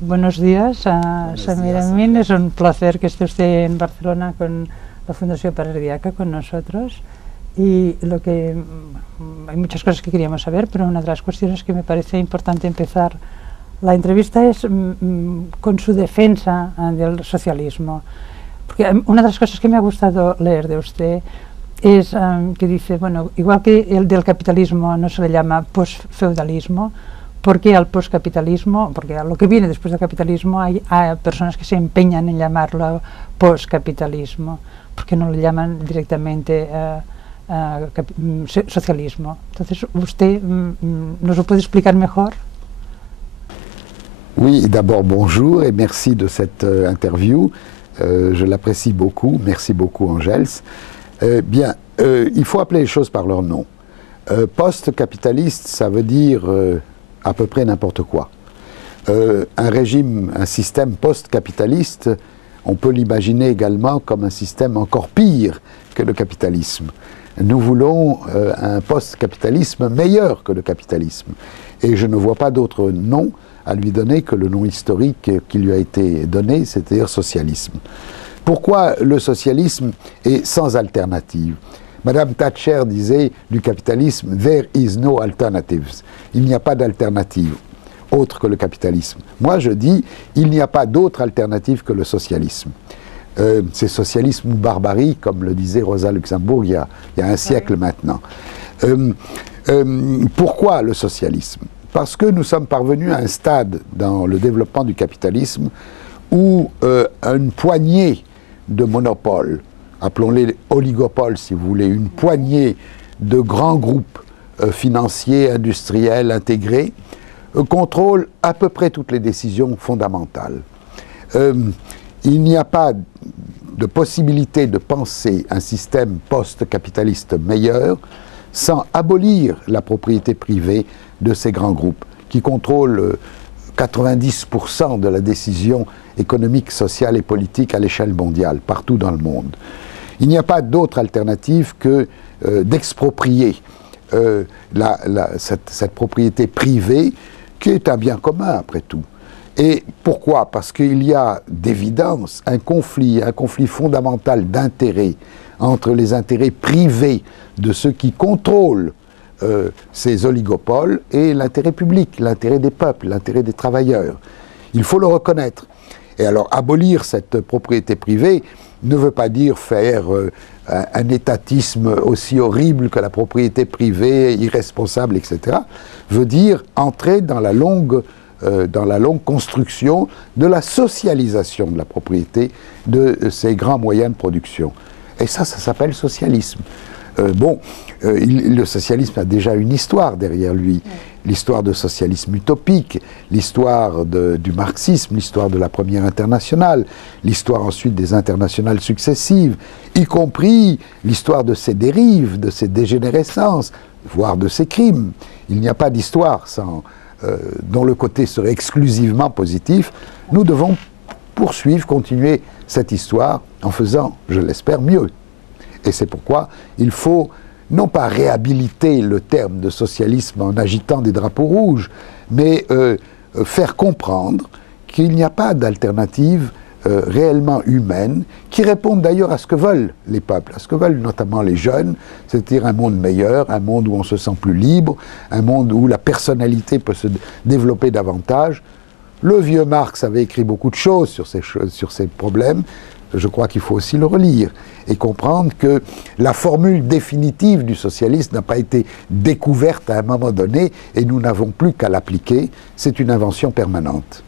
Buenos días, Samir Amin. Es un placer que esté usted en Barcelona con la Fundación Paradiaca, con nosotros. Y hay muchas cosas que queríamos saber, pero una de las cuestiones que me parece importante empezar la entrevista es con su defensa del socialismo. Porque una de las cosas que me ha gustado leer de usted es que dice, bueno, igual que el del capitalismo no se le llama postfeudalismo, ¿por qué al postcapitalismo? Porque a lo que viene después del capitalismo hay personas que se empeñan en llamarlo postcapitalismo, porque no lo llaman directamente socialismo. Entonces, ¿usted nos lo puede explicar mejor? Oui, d'abord bonjour et merci de cette interview. Je l'apprécie beaucoup. Merci beaucoup, Angels. Bien, il faut appeler les choses par leur nom. Post-capitaliste, ça veut dire à peu près n'importe quoi. Un régime, un système post-capitaliste, on peut l'imaginer également comme un système encore pire que le capitalisme. Nous voulons un post-capitalisme meilleur que le capitalisme. Et je ne vois pas d'autre nom à lui donner que le nom historique qui lui a été donné, c'est-à-dire socialisme. Pourquoi le socialisme est sans alternative? Madame Thatcher disait du capitalisme « There is no alternatives ». Il n'y a pas d'alternative autre que le capitalisme. Moi je dis il n'y a pas d'autre alternative que le socialisme. C'est socialisme ou barbarie, comme le disait Rosa Luxembourg il y a un siècle maintenant. Pourquoi le socialisme? Parce que nous sommes parvenus à un stade dans le développement du capitalisme où une poignée de monopoles, appelons-les oligopoles si vous voulez, une poignée de grands groupes financiers, industriels, intégrés, contrôlent à peu près toutes les décisions fondamentales. Il n'y a pas de possibilité de penser un système post-capitaliste meilleur sans abolir la propriété privée de ces grands groupes qui contrôlent 90% de la décision économique, sociale et politique à l'échelle mondiale, partout dans le monde. Il n'y a pas d'autre alternative que d'exproprier cette propriété privée qui est un bien commun après tout. Et pourquoi? Parce qu'il y a d'évidence un conflit fondamental d'intérêts entre les intérêts privés de ceux qui contrôlent ces oligopoles et l'intérêt public, l'intérêt des peuples, l'intérêt des travailleurs. Il faut le reconnaître. Et alors abolir cette propriété privée ne veut pas dire faire un étatisme aussi horrible que la propriété privée, irresponsable, etc. Veut dire entrer dans la longue construction de la socialisation de la propriété de ces grands moyens de production. Et ça s'appelle socialisme. Le socialisme a déjà une histoire derrière lui, l'histoire de socialisme utopique, l'histoire du marxisme, l'histoire de la première internationale, l'histoire ensuite des internationales successives, y compris l'histoire de ses dérives, de ses dégénérescences, voire de ses crimes. Il n'y a pas d'histoire dont le côté serait exclusivement positif. Nous devons poursuivre, continuer cette histoire en faisant, je l'espère, mieux. Et c'est pourquoi il faut non pas réhabiliter le terme de socialisme en agitant des drapeaux rouges, mais faire comprendre qu'il n'y a pas d'alternative réellement humaine, qui répondent d'ailleurs à ce que veulent les peuples, à ce que veulent notamment les jeunes, c'est-à-dire un monde meilleur, un monde où on se sent plus libre, un monde où la personnalité peut se développer davantage. Le vieux Marx avait écrit beaucoup de choses sur ces problèmes. Je crois qu'il faut aussi le relire et comprendre que la formule définitive du socialisme n'a pas été découverte à un moment donné et nous n'avons plus qu'à l'appliquer. C'est une invention permanente.